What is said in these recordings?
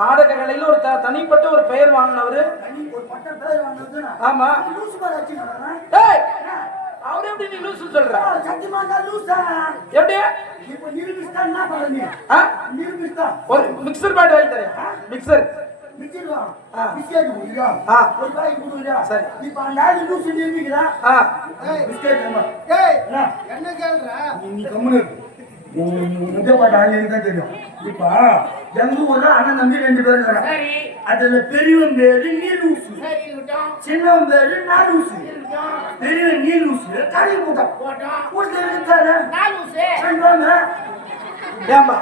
நாடக கலையில ஒரு தனிப்பட்ட ஒரு பெயர் வாங்கினவரு. ஆமா. டேய் அவரே எப்படி நீ லூசு சொல்ற? சத்தியமா தான் லூசா. எப்படி? இப்போ நிரூபிஸ்தா என்ன பண்றீங்க? நிரூபிஸ்தா. ஒரு மிக்சர் பாட் வாங்கி தரேன். மிக்சர். மிக்சர் வா. பிஸ்கட் குடியா? ஒரு பாய் குடியா? சரி. இப்போ நான் லூசு நிரூபிக்கிறா. ஏய் பிஸ்கட் நம்ம. ஏய் என்ன கேளுற? நீ கம்முனு. உன்கிட்ட பாட்ட ஆளுங்க தான் தெரியும். இப்போ எங்க ஊர்ல அண்ணன் தம்பி 2 பேர் இருக்காங்க. சரி. அதுல பெரியவன் பேரு நீலூசு. சரி இருக்கட்டும். சின்னவன் பேரு நாலூசு. இருக்கட்டும். பெரியவன் நீலூசு. தடி போட்டான். போட்டு இருக்காரு. நாலூசு. சொல்றாங்க. ஏம்மா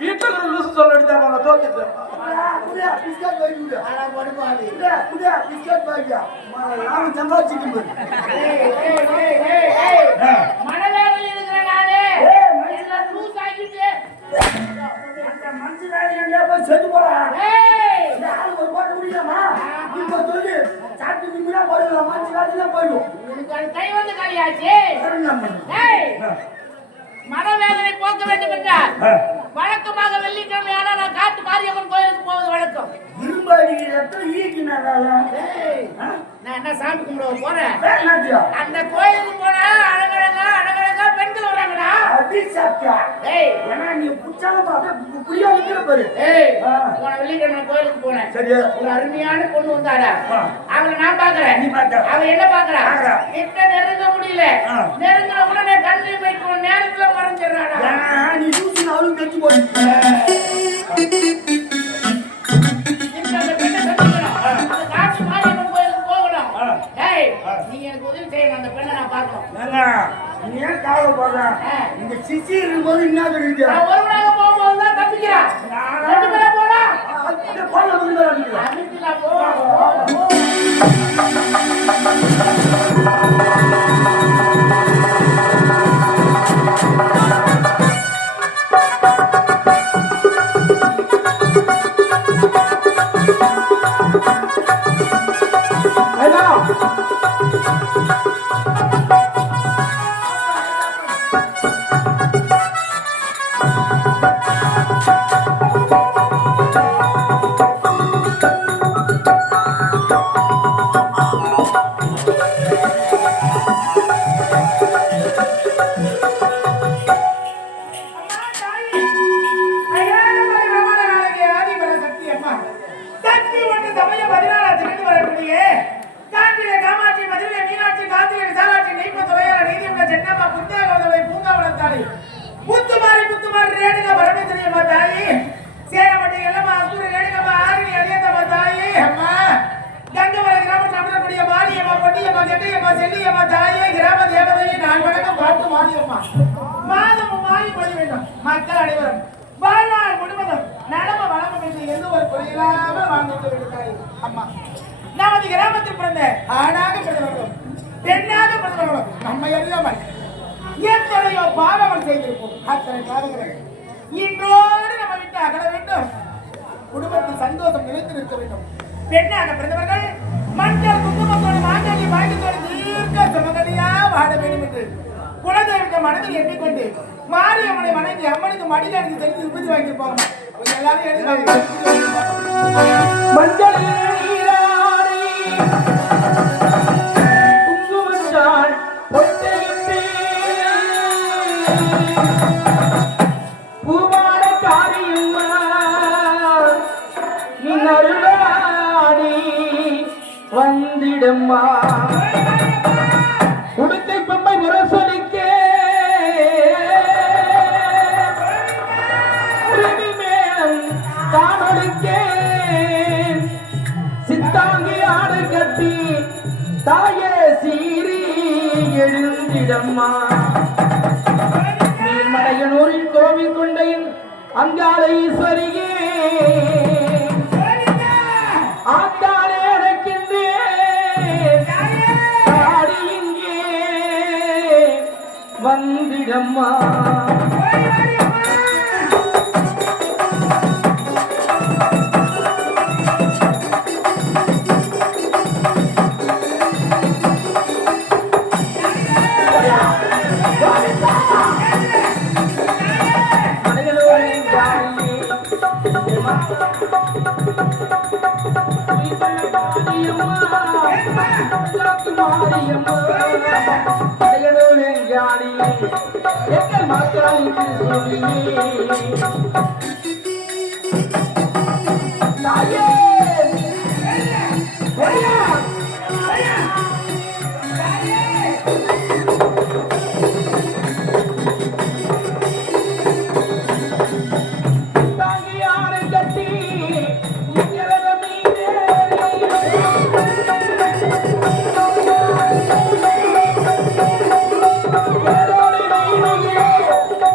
வீட்டுல லூசு சொல்ல எடுத்தா நான் தோத்துட்டேன். புடியா பிஸ்கட் வாங்கி குடு. ஆனா போடு பாவி. புடியா பிஸ்கட் வாங்கியா. நாம சம்பாதிச்சிட்டு போய். ஏய் மணலால இருக்கிற நானே. மனுஷனா லூஸ் ஆகிட்டே. அந்த மனுஷனால என்ன போய் செத்து போறா. ஏய் நான் ஒரு போட முடியுமா? இப்போ சொல்லு. சாப்பிட்டு நிமிரா போடுற மனுஷனால போய்டும். உனக்கு அது கை வந்து காலியாச்சு. ஏய் மனவேதனை போக்க வேண்டும் என்றால் வழக்கமாக வெள்ளிக்கிழமை ஆனா நான் காட்டு மாரியம்மன் கோயிலுக்கு போவது வழக்கம். நான் என்ன சாமி கும்பிட போறேன். அந்த கோயிலுக்கு போனா அழகழகா பெண்கள் வராங்கடா. நீ போன வெள்ளிக்கிழமை கோயிலுக்கு போனேன். ஒரு அருமையான பொண்ணு வந்தாடா. அவளை நான் பாக்குறேன். அவ என்ன பாக்குறா? கிட்ட நெருங்க முடியல. நெருங்கின உடனே கண்ணி போய் நேரத்துல மறைஞ்சிடறாடா. நீ லூசுன்னு அவளும் கெட்டு போய் அந்த பெண்ணை நான் பார்க்கணும். நீ ஏன் காவல் போடுற? இந்த சிசி இருக்கும்போது என்ன தெரியுது? ஒரு நாள் போகும்போது தான் தப்பிக்கிறான். ரெண்டு பேரும் போறா. மக்கள் அனைவரும் வாழ்நாள் முழுவதும் நலம வளமும் என்று எந்த ஒரு குறையில்லாம வாழ்ந்துட்டு விட்டாய். அம்மா நமது கிராமத்தில் பிறந்த ஆணாக பிறந்தவர்களும் பெண்ணாக பிறந்தவர்களும் நம்மை அறியாமல் எத்தனையோ பாவங்கள் செய்திருப்போம். அத்தனை பாவங்களை இன்றோடு நம்ம விட்டு அகல வேண்டும். குடும்பத்தில் சந்தோஷம் நிலைத்து நிற்க வேண்டும். பெண்ணாக பிறந்தவர்கள் மஞ்சள் குங்குமத்தோடு மாங்கல்ய பாக்கியத்தோடு தீர்க்க சுமகலியா வாழ வேண்டும் என்று குலதெய்வத்தை மனதில் எண்ணிக்கொண்டு மாரியம்மனை வணங்கி அம்மனுக்கு மடியில் அடித்து தெரிந்து விபதி வாங்கியிருப்பாங்க. எல்லாரும் எடுத்து பூவாட காரியம்மா நீ அருளாடி வந்திடம்மா. உடுக்கை பொம்மை முரசொலிக்க சித்தாங்கி ஆடு கட்டி தாயே சீரி எழுந்திடம்மா. நீர்மலையனூரில் கோவில் கொண்டையின் அங்காள ஈஸ்வரியே ஆத்தாளே அழைக்கின்றேன் ஆடி இங்கே வந்திடம்மா.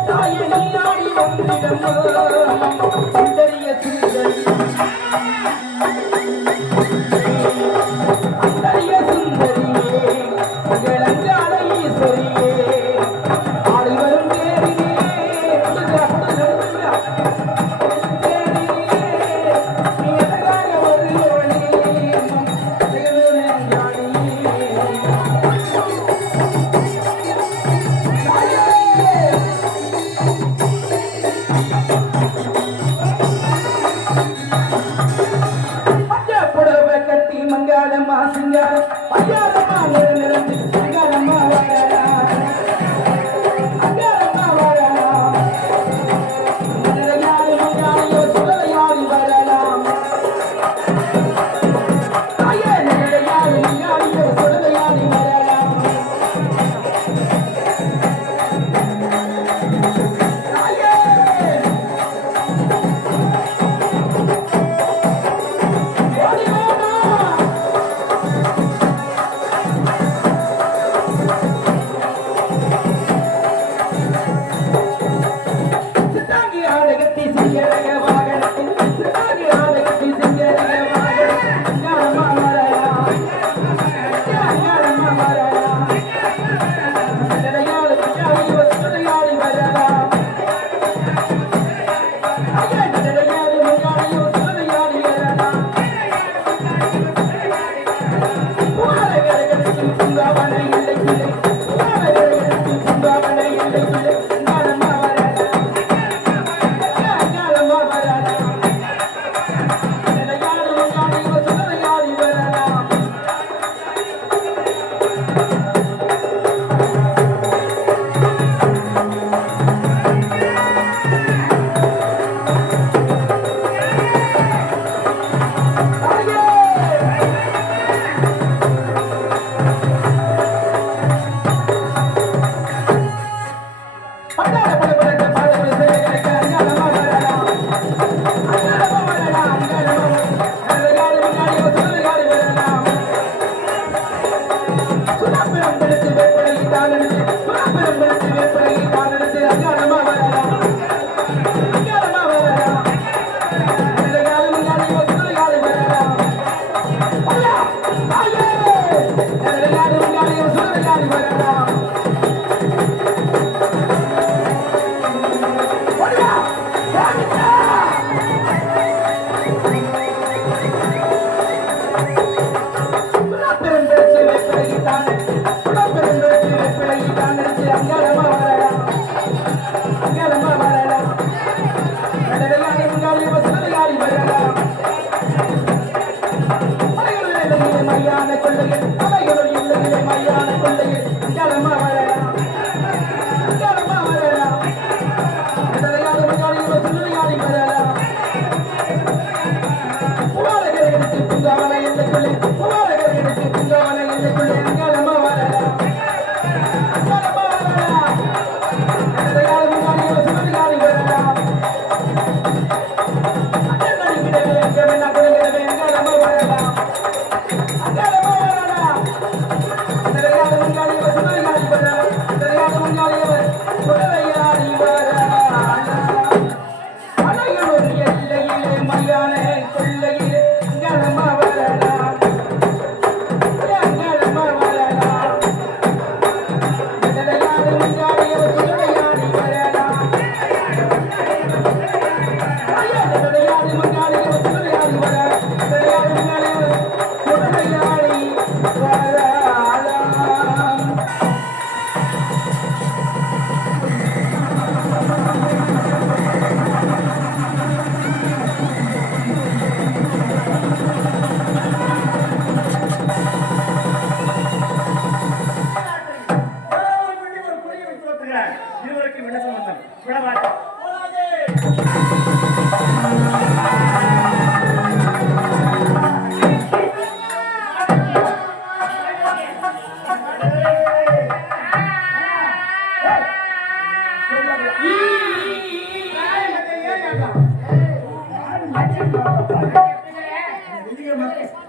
தாயே நீ ஆடி வந்திடம்மா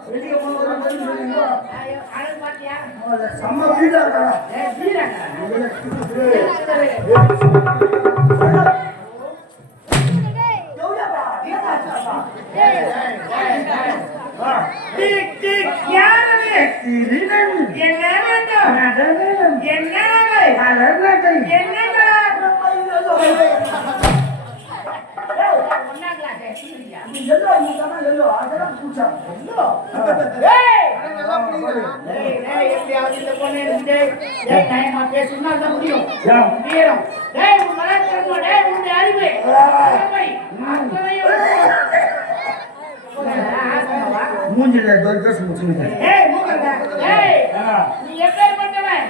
வெளியே போனவங்க அழகு பாத்தியா செம்ம வீடா இருக்கா என்ன வேண்டும் என்ன மூஞ்சில பேச முடிச்சுங்க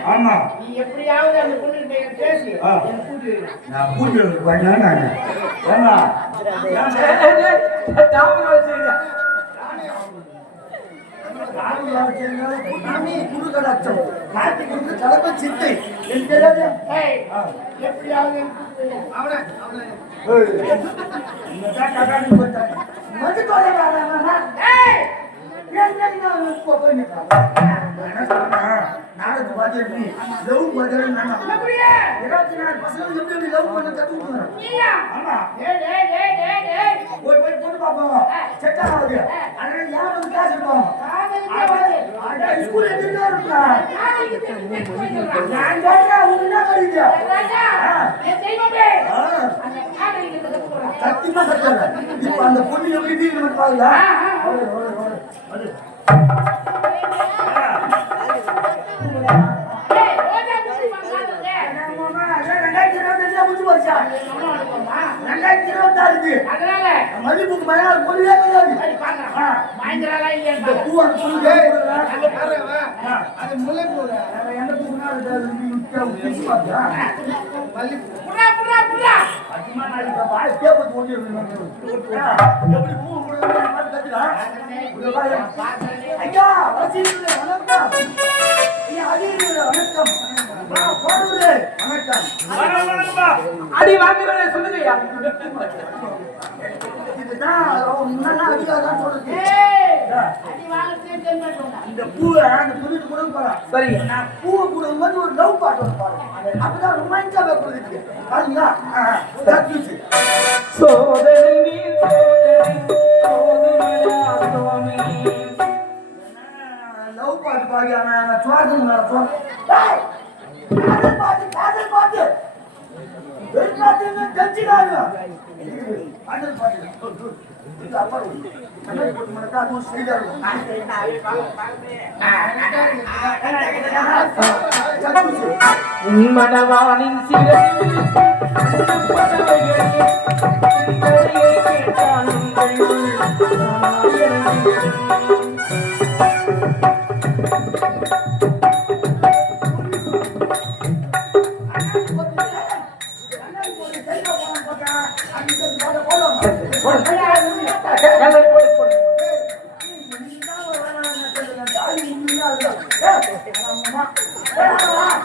ஆமா நீ எப்படியாவது அந்த பொண்ணு பேசி நான் பூஜை பண்ணா நான் ஏமா நாளைக்கு பாத்து லவ் பண்றேன் எப்படி லவ் பண்ண கத்துக்கிறேன் ஆமா போய் போய் பொண்ணு பாப்போம் செட் ஆகுது அதனால யார் வந்து கிளாஸ் எடுப்போம் ஸ்கூல் எதுனா இருக்கா நான் சொல்றேன் உங்க என்ன கறீங்க சத்தியமா சத்தியம் இப்ப அந்த பொண்ணு எப்படி டீல் பாருங்க மதிப்புக்கு மயான பொருளே கிடையாது ஐயா அடி வாங்குறேன் சொல்லுங்கய்யா இந்த பூவை அந்த புதுக்கு கூட போறேன் சரிங்க நான் பூவை கொடுக்கும்போது ஒரு லவ் பாட்டு ஒன்று பாடுறேன் அப்பதான் ரொமான்ஸா கொடுத்துருக்கு பாருங்களா சோதனை நீர் சோதனை சோதனை லவ் பாட்டு பாடி நான் சுவாசம் பாட்டு காதல் பாட்டு வெளிநாட்டு தெரிஞ்சுக்காங்க காதல் பாட்டு மனவானின் சிறையில்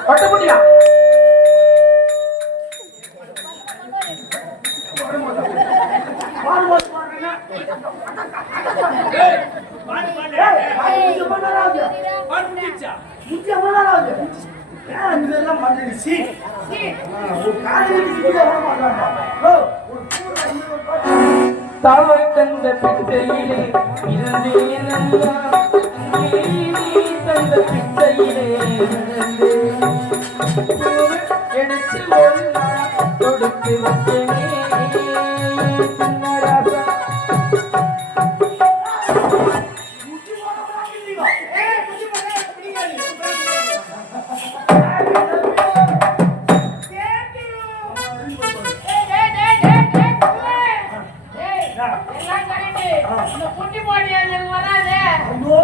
பட்டபடியா தாய் தந்த பிச்சையிலே இருந்தேன் தந்த பிச்சையிலே எடுத்து ஒரு நாள் கொடுத்து வச்சனே சின்னராசா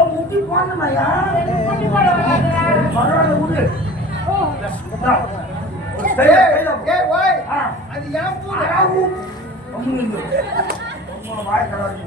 முட்டி போனமையா அது ஏன் பூ வாய் கலாச்சி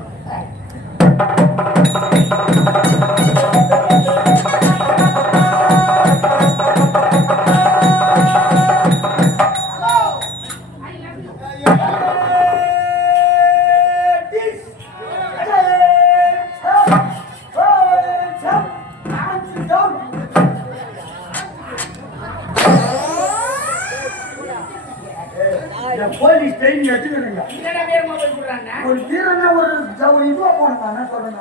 ஒரு வீரனா ஒரு இதுவா போனா சொல்றேன்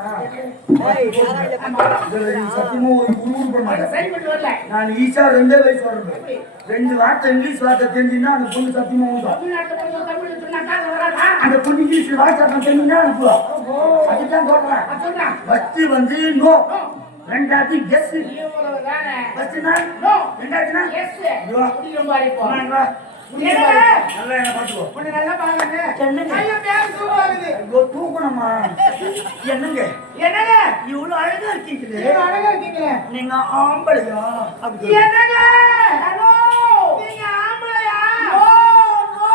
சத்தியமா ஒரு குரு பண்ண மாட்டேன். நான் ஈஸா 2 வயசு சொல்றேன். 2 வார்த்தை இங்கிலீஷ் வார்த்தை தெரிஞ்சுன்னா அந்த பொண்ணு சத்தியமா உண்டு. அந்த பொண்ணு இங்கிலீஷ் வார்த்தை தெரிஞ்சுன்னா அனுப்புவா. அதுதான் சொல்றேன். ஃபர்ஸ்ட் வந்து நோ, ரெண்டாவது எஸ், ஃபர்ஸ்ட் நான் நோ, ரெண்டாவது நான் எஸ். நல்லா என்ன பாத்துக்கோ. உன்னை நல்லா பாருங்க. என்னங்க ஐயோ பேர் சூப்பராகுது. தூக்கணுமா? என்னங்க என்னங்க இவ்வளவு அழகா இருக்கீங்களே, நீங்க அழகா இருக்கீங்க. நீங்க ஆம்பளையா? அப்படி என்னங்க ஹலோ நீங்க ஆம்பளையா? நோ நோ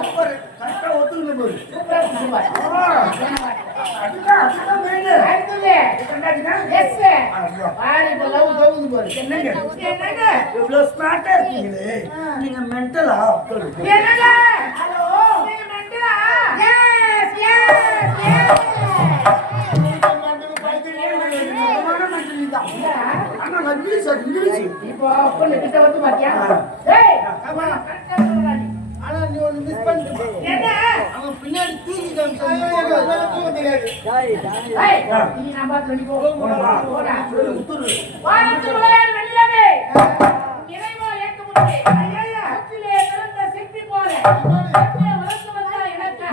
சூப்பர், கரெக்டா ஒத்துக்கணும் போது. சூப்பர். அதுதான் வேணும். அடுத்தது கண்டாடினா எஸ். பாரு இப்ப லவ் தவுது பாரு. என்னங்க என்னங்க இவ்வளவு ஸ்மார்ட்டா இருக்கீங்களே, நீங்க மென்டலா? என்னங்க ஹலோ நீங்க மெண்டலா? S S S. இப்போ பொண்ணு கிட்ட வந்து பாத்தியா? டேய் கமா கரெக்ட்டா சொல்றானே. ஆனா நீ ஒன்னு மிஸ் பண்ணிட்ட. என்ன அவன் பின்னாடி தூக்கி காமிச்சான். அதெல்லாம் தூக்க தெரியாது. டேய் நீ நம்பர் 20 போ. போடா. வானத்து விளையாடு வெள்ளியவே. இறைவா ஏற்க முடியே. ஐயா அச்சிலே பிறந்த சிற்பி போல. சத்திய வளர்த்து வந்தா எனக்கு.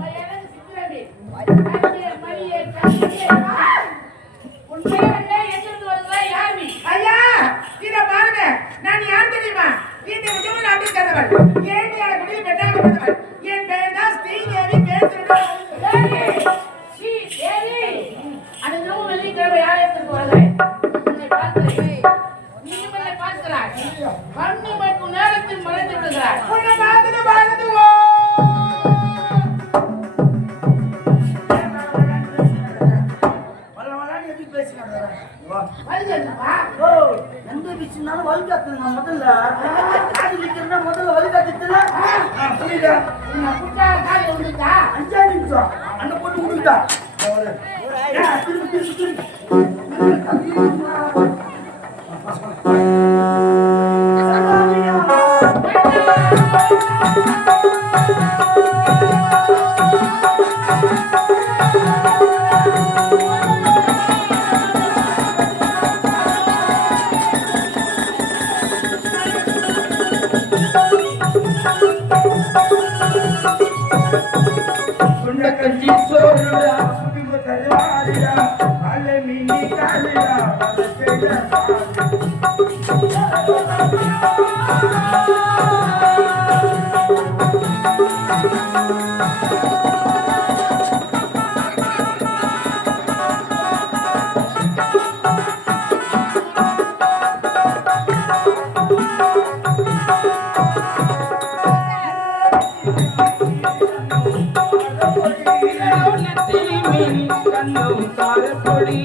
மரியாதை சித்திரமே. கண்ணே மரியே கண்ணே. உண்மையிலே எங்கிருந்து வருதா யாருமி? ஐயா இத பாருங்க. நான் யார் தெரியுமா? இந்த உதவி நாட்டு கதவள். ஏண்டி அட குடி பெட்டாக வந்தவள். என் பேர் தான் ஸ்ரீதேவி பேசுறேன். தேவி ஸ்ரீ தேவி. அந்த நோ வெள்ளிக்கிழமை ஆலயத்துக்கு வரேன். உன்னை பார்க்கிறேன். நீ என்னை பார்க்கிறாய். கண்ணு மட்டும் நேரத்தில் மறைந்து விடுகிறாய். உன்னை பார்த்துட்டு பார்த்துட்டு ஓ எந்த விஷயம்னாலும் வழிகாட்டுங்க. முதல்ல காடி நிக்கிறேன்னா முதல்ல வழிகாட்டுல வந்துட்டா 5 நிமிஷம் அந்த பொண்ணு விடுதா திருப்பி திருப்பி கஞ்சி சோறுடா கண்ணும் காரப்பொடி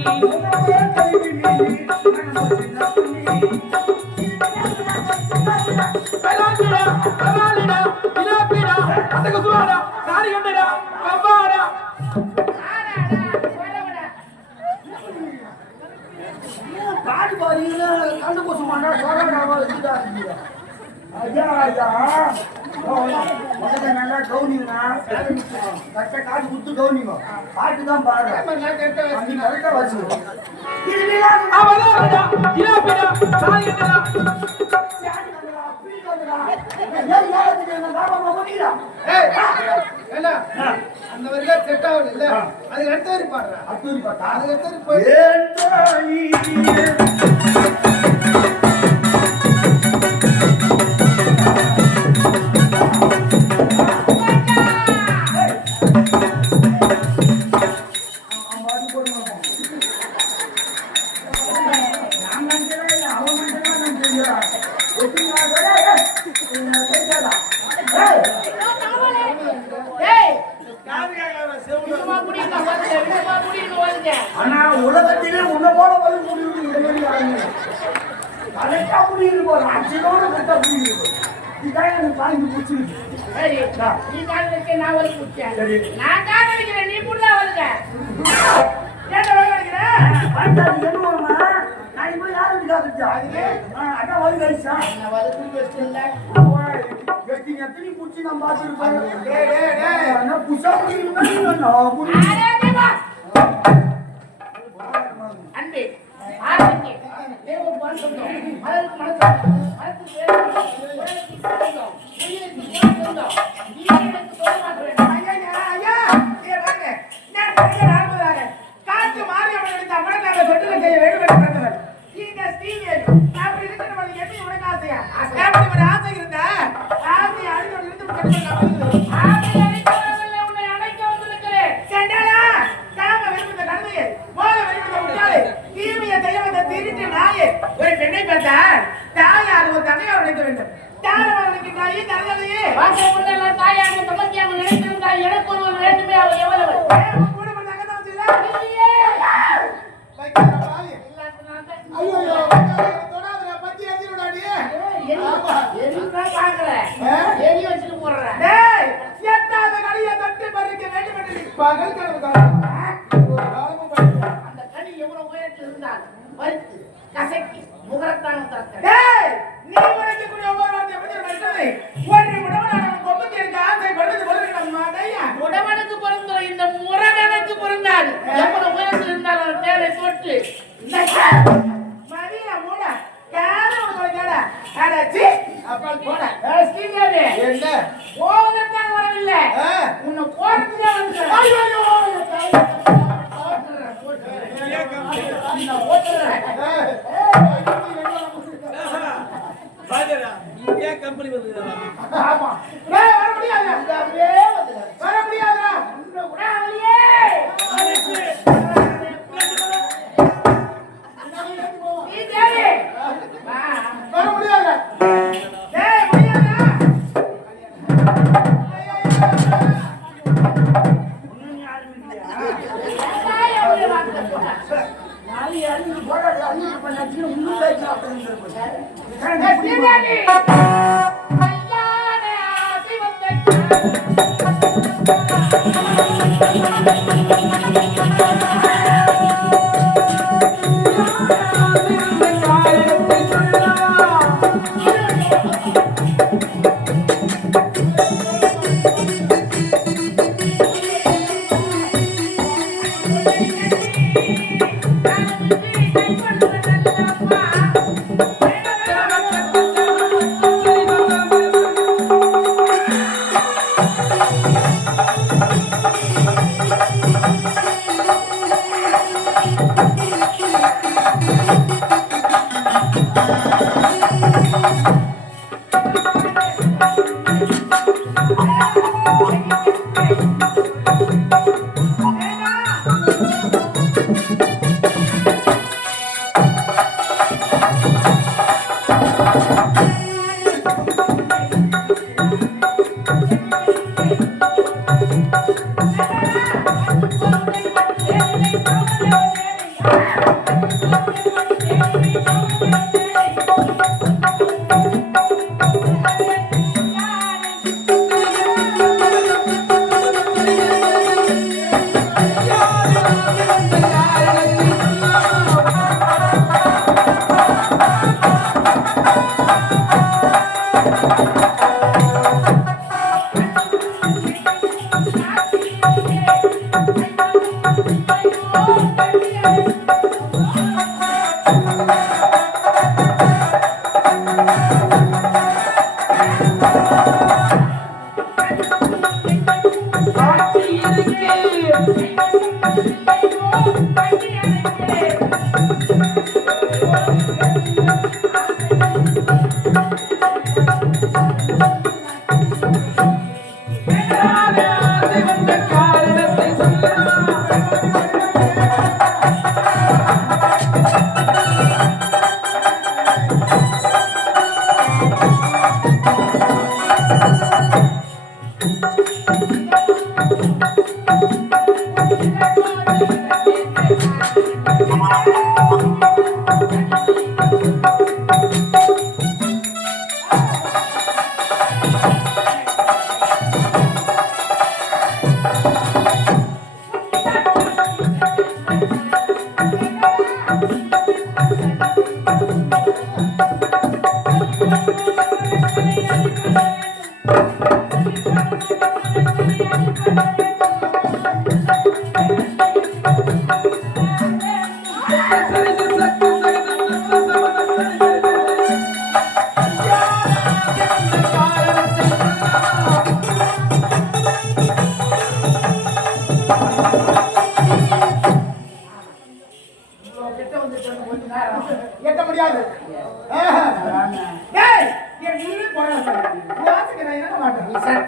பாடு பாருங்க கண்டு போச மாட்டா சொல்றாங்க ஐயா ஐயா முதல்ல நல்லா கவுனிங்க கரெக்டா காசு கொடுத்து கவுனிங்க பாட்டு தான் பாரு நீ கரெக்டா வச்சு அந்த வரையில செட் ஆகல இல்ல அதுக்கு அடுத்த வரி பாடுறேன் அத்தூரி பாட்டா அதுக்கு அடுத்த வரி ஆனா உலகத்திலே உன்ன போல வந்து முடிவு இந்த மாதிரி ஆளுங்க கரெக்டா முடிவு போற அச்சனோட கரெக்டா முடிவு இதான் எனக்கு தாங்கி பிடிச்சிருக்கு நீ கால் வைக்க நான் வலி குடிச்சேன் சரி நான் கால் வைக்கிறேன் நீ புள்ளா வருங்க ஏன் வலி வைக்கிறேன் பாண்டாது என்ன வருமா நான் போய் யாருக்கு காத்துச்சா அதான் வலி கழிச்சா நான் வலி குடி வச்சிட்டேன்ல எத்தனை புடிச்சு நான் பார்த்துருப்பேன். டேய், டேய், டேய். ஆனா புஷா புடிக்கணும்னா நான் புடி- அன்பே ஆரோக்கிய தேவ பாசந்தம் மலருக்கு மனசந்தம் மனத்து வேதம் உலகத்துக்கு சொந்தம் உயிருக்கு சொந்தம் நீ எனக்கு சொல்ல மாட்டேன் ஐயா, இங்க பாருங்க. நான் பெரிய ஆளுவராக காத்து மாரியம்மன் எடுத்த அம்மனாக தொட்டில கைய வேண்டும் என்று பிறந்தவர். இந்த ஸ்ரீதேவி அப்படி இருக்கிற மாதிரி எப்படி உனக்கு ஆசையா? அப்படி ஒரு ஆசை இருந்தா ஆசை அடிக்க இருந்து கட்டுறது. ஆசை அழைக்கவில்லை உன்னை அழைக்க வந்திருக்கிறேன் செண்டாளா காம விரும்புகிற கழுதையே மோக விரும்புகிற முட்டாளே தீமையை செய்ய வந்த திருட்டு நாயே ஒரு பெண்ணை பார்த்தால் தாயார் ஒரு தந்தையார் நினைக்க வேண்டும். தாயார் நினைக்கின்றாயே தரலையே வாசை முன்னெல்லாம் தாயாக தமக்கியாக நினைத்திருந்தால் எனக்கு ஒருவன் வேண்டுமே அவள் எவ்வளவு கூட பண்ணாங்க தான் சொல்ல இல்லையே வைக்கிற பாவி இல்லாத நான் தான் ஐயோ தொடாதடா பத்தி ஏத்திடுடாடி எதுதான் பாக்குறேன் எலி வச்சுட்டு போடுறேன் டேய் எட்டாத கடியை தட்டு பறிக்க வேண்டும் என்று பகல் கனவு காலமும் படிக்கும். அந்த கனி எவ்வளவு உயரத்தில் இருந்தால் பறித்து கசக்கி முகரத்தான தக்க டேய் நீ உரைக்கக்கூடிய ஒவ்வொரு வார்த்தை எப்படி நடக்குது ஒரு முடவனான கொம்புக்கு இருக்க ஆசை படுத்து கொள்ளுங்க மாதையா உடவனுக்கு பொருந்தும் இந்த முரகனுக்கு பொருந்தாது எவ்வளவு உயரத்தில் இருந்தால் அந்த தேவை தொட்டு மதியா மூட கால ஒரு கேட அடச்சி அப்பல் போட ஸ்ரீதேவி என்ன போவதற்காக வரவில்லை உன்னை போறதுக்கே வந்து ஐயோ கம்பெனி வந்து ஆமா டேய் வர முடியாது வர முடியாதுடா வர முடியாது டேய் முடியாதுடா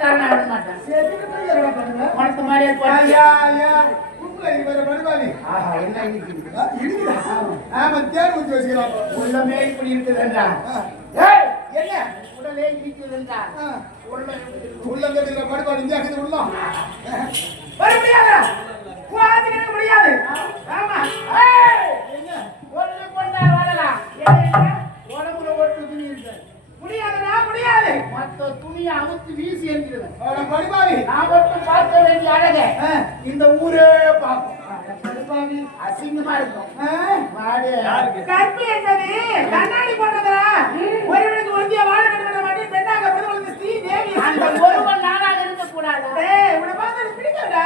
தரேன் விட மாட்டேன். செத்துக்கிட்டு என்ன பண்ணுங்க? உனக்கு மாதிரியே போய் ஐயா ஐயா உப்புல இவர மறுபாவி ஆஹா என்ன இருக்குது இருக்குதா? ஆமா தேர் ஊத்தி வச்சுக்கிறாங்க. உள்ளமே இப்படி இருக்குதுன்றா. ஏய் என்ன? உடலே இருக்குதுன்றா. ஆ. உள்ள உள்ள கட்டில மறுபாவி இங்க இருக்குது உள்ள. வர முடியாதா? வாதிக்க முடியாது. ஆமா. ஏய்! என்ன? ஒண்ணு கொண்டா வரலாம். ஏன்னா உடம்புல ஒரு துணி இருக்கு. முடியாதுடா முடியாது. மத்த துணியை அமுத்தி வீசி எறிஞ்சிடுவேன். அவன மறுபாவி. நான் மட்டும் பார்க்க வேண்டிய அழகே ஆ. இந்த ஊரே பார்க்கும். மறுபாவி. அசிங்கமா இருக்கும். ஆ. வாடு. கற்பி என்பது கண்ணாடி போட்டதா? ஒருவனுக்கு ஒருத்திய வாழ வேண்டும் மாட்டி பெண்ணாக பிறந்தவளுக்கு ஸ்ரீ தேவி. அந்த ஒருவன் நானாக இருக்கக்கூடாது. ஏய் உன்னை பார்த்தா எனக்கு பிடிக்காதா?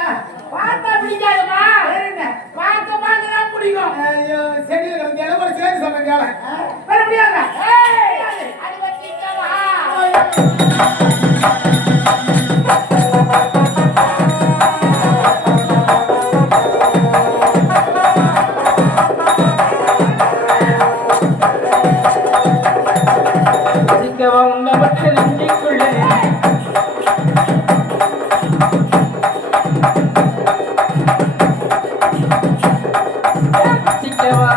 பார்த்தா பிடிக்காதுமா? வேற என்ன? பார்க்க தான் பிடிக்கும். ஐயோ செடியில கிடந்து இடம் ஒரு சேர்ந்து சொல்றேன் வர முடியாதா? ஏய்! அது வச்சிக்கவா? சிக்கவா உன்னை மட்டும் நெஞ்சுக்குள்ளே சிக்கவா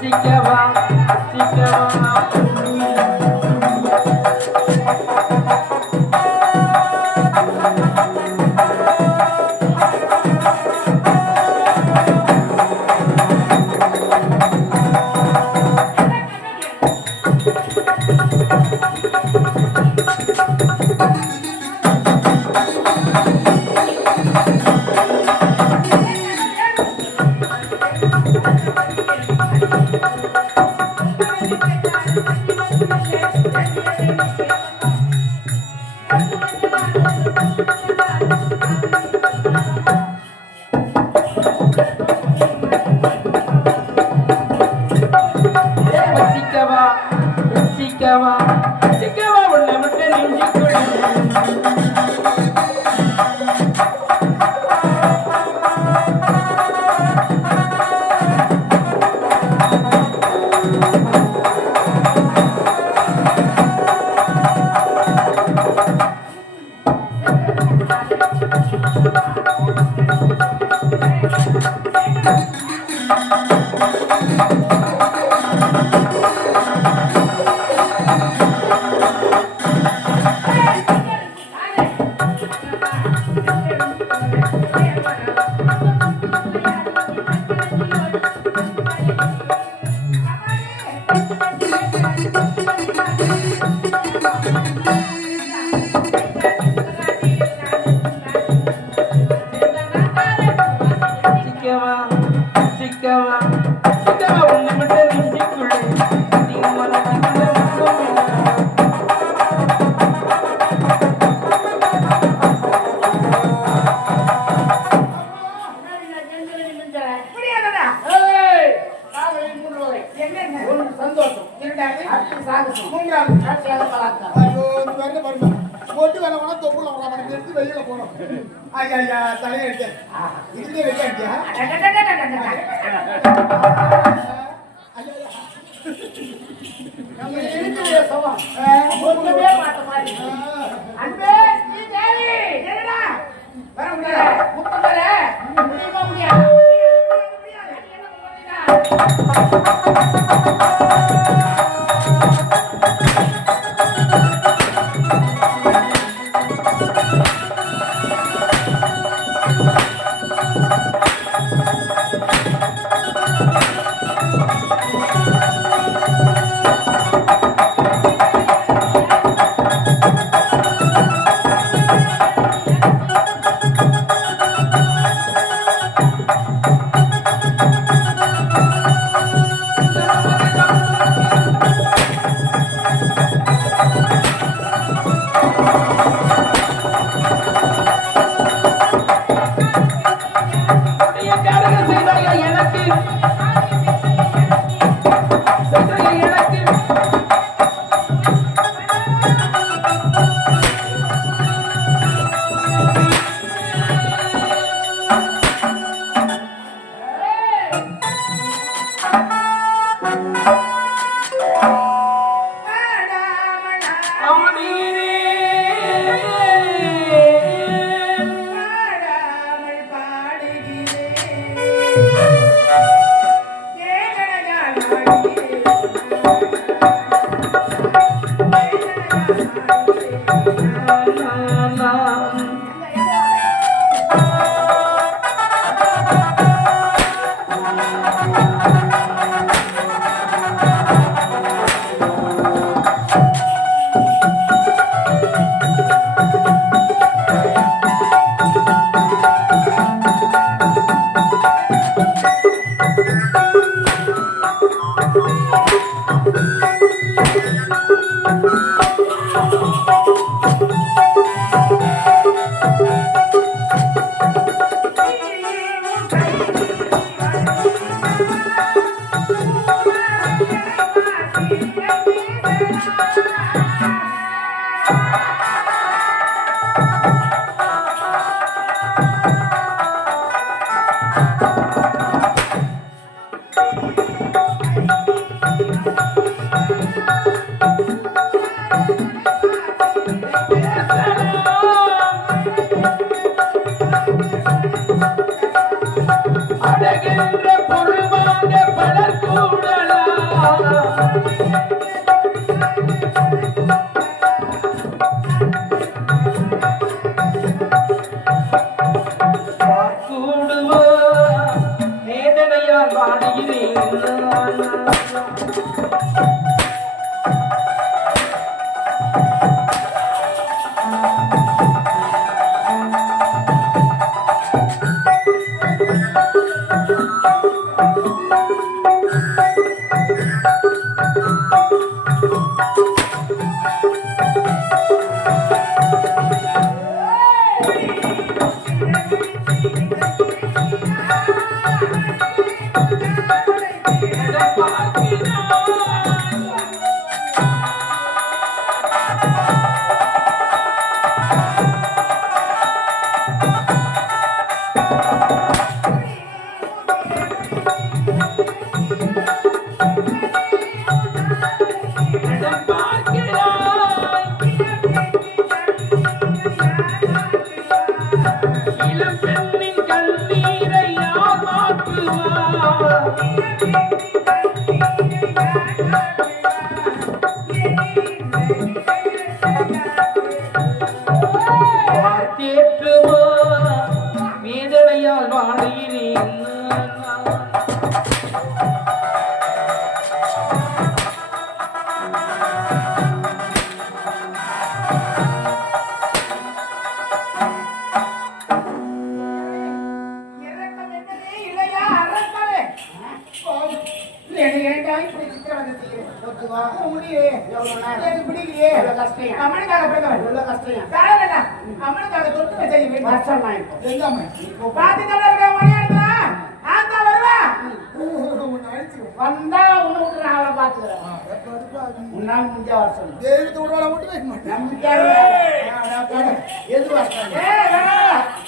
சிக்கவா சிக்கவா சிக்கவா சிக்கவா சிக்கவா உன்னை மட்டும் நெஞ்சுக்குள்ளே சிக்கவா சிக்கவா சிக்கவா உன்னை மட்டும் நெஞ்சுக்குள்ளே நீ மனசுக்குள்ளே முடியாதடா. ஏய்! காலையில் 3 வரை. என்னென்ன? ஒன்று சந்தோஷம். இரண்டாவது அடுத்து சாகசம். மூன்றாவது. கடைசியாக பலாத்காரம். ஐயோ இந்த வரல பாருங்க. போட்டு வேலை வேணா தொப்புல அவனை எடுத்து வெளியில போறோம். ஐயா ஐயா தலையை எடுத்து. இதுலயே வெளியே எடுத்தியா? நம்ம இருக்கிற சவம். ஒண்ணுமே மாட்ட மாதிரி. அன்பே ஸ்ரீதேவி! என்னடா? வர முடியாது. முத்தமல, முடியுமா முடியாது? முடியாது. அது என்ன பண்ணுறீங்க? அவனே உலகென்ற பொருள்வாங்க பலர் கூடலாம் கூடுவோ வேதனையால் வாடுகிறேன் இளம் பெண்ணின் கண்ணீரை யார் மாற்றுவார் தேற்றுவோ வேதனையால் வாடுகிறேன் இரக்கம் என்னவே இல்லையா அரக்கமே ஏன்டா இப்படி சித்திரவதை செய்யறே ஒத்துவா முடியே எனக்கு பிடிக்கலையே அம்மனுக்காக பிடிக்கவன் எவ்வளவு கஷ்டம் காரணம் அம்மனுக்காக தொட்டு செய்ய வேண்டும் வருஷம் எங்கம்மா பாத்தி தான் இருக்க மணியாடுதா ஆத்தா வருவா வந்தா உன்னை விட்டு நான் அவளை பாத்துக்கிறேன் உன்னால முடிஞ்ச வருஷம் தேவித்து விடுவாள விட்டு வைக்க மாட்டேன் நம்பிக்கையாவே எது வருஷம்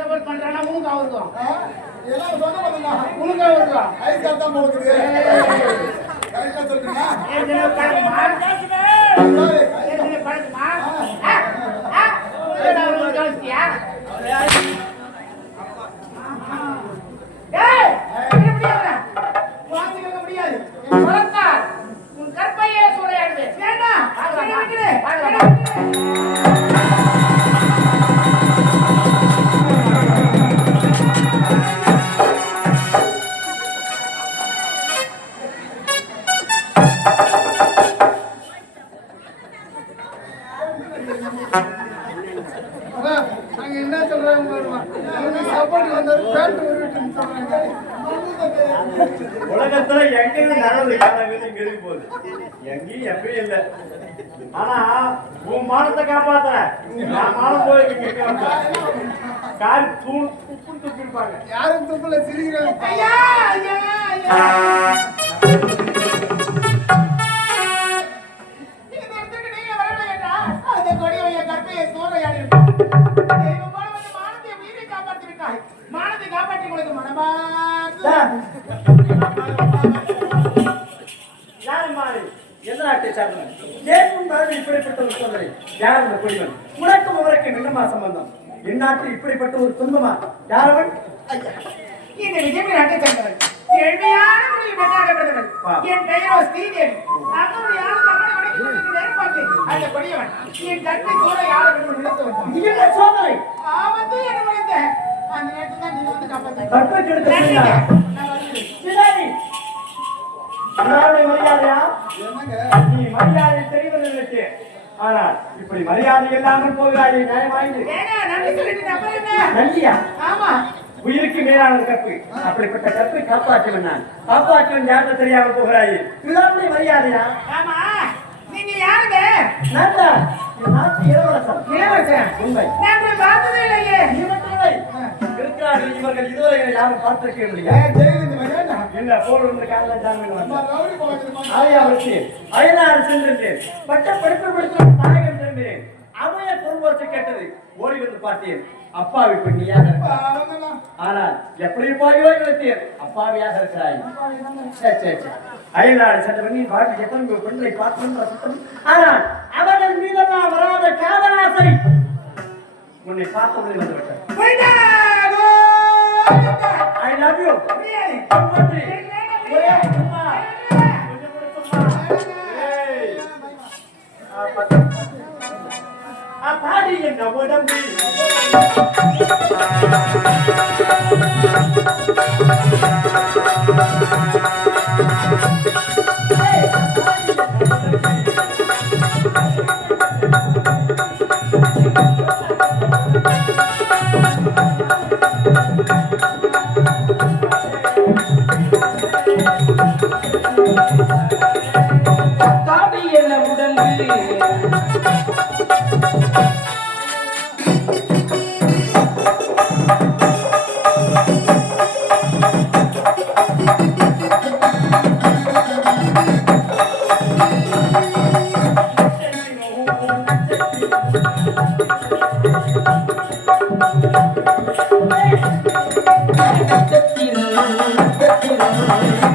சப்போர்ட் பண்றானா உனக்கு அவருக்கும் உனக்கு அவருக்கும் ஏற்கனவே பழக்கமா கவனிச்சியா முடியாது உன் கற்பையே சூறையாடுது என்ன சொல்றாங்க சப்போர்ட் வந்து உலகத்துல எங்கேயும் நடந்து இங்க இருக்கு போகுது எங்கேயும் எப்பயும் இல்லை ஆனா உன் மானத்தை காப்பாத்த நான் மானம் போய் கால் தூள் துப்பு துப்பிருப்பாங்க யாரும் துப்புல சிரிக்கிறாங்க ஐயா ஐயா ஐயா மானத்தை காப்பாற்றி கொடுக்க மனமார்ந்த யாரு மாறி எந்த நாட்டை சார்ந்தவன் ஏன் இப்படிப்பட்ட ஒரு சோதனை யார் இந்த குடிவன் உனக்கும் அவருக்கு என்னமா சம்பந்தம் என் நாட்டில் இப்படிப்பட்ட ஒரு துன்பமா யாரவன் இந்த விஜய் நாட்டை சேர்ந்தவன் எளிமையான முறையில் பெண்ணாகப்பட்டவன் என் பெயரோ ஸ்ரீதேவி அங்கனுடைய ஆளுக்கு அம்மனை வணங்கி ஏற்பாட்டு அந்த கொடியவன் என் தன்மை சூழ யாரை நிறுத்த வந்தான் என்ன சோதனை ஆபத்து என்ன முடிந்த அந்த நேரத்தில் தான் நீ வந்து காப்பாற்ற கற்பனை மரியாதையா நீ மரியாதை தெரிவதற்கு ஆனால் இப்படி மரியாதை இல்லாமல் போகிறாய் நியாயமாயிரு நன்றியா ஆமா உயிருக்கு மேலான கற்பு அப்படிப்பட்ட கற்பை காப்பாற்றுவன் நான் காப்பாற்றுவன் யாரும் தெரியாமல் போகிறாய் இதுதான் மரியாதையா ஆமா நீங்க யாருங்க? நான் தான் இந்த நாட்டு இளவரசன். இளவரசன். உண்மை. நான் உங்களை பார்த்ததே இல்லையே. நீ மட்டும் இல்லை. இருக்கிறார்கள் இவர்கள் இதுவரை என்னை யாரும் பார்த்திருக்க முடியாது. என்ன போல் இருந்திருக்காங்களா ஜாமீன் வந்து ஆயா வச்சு அயனாறு சென்றிருந்தேன். பட்ட படிப்பு படித்து தாயகம் சென்றேன். அவைய பொருள்வாசி கேட்டது ஓடி வந்து பார்த்தேன். அப்பாவி பெண்ணியாக இருக்கிறார். ஆனால் எப்படி போயோ நினைத்தேன் அப்பாவியாக இருக்கிறாய். சரி சரி சரி. அயல்நாடு சென்ற பண்ணி வாழ்க்கை எத்தனை பெண்களை பார்க்கணும். ஆனால் அவர்கள் மீதெல்லாம் வராத காதலாசை உன்னை பார்த்தவர்கள் வந்து விட்டார். I love you. ஒரே சும்மா. கொஞ்சம் கூட சும்மா. ஏய். பாடி எங்க உடம்பு தாடி என்ன உடம்பு நட்சத்திரம்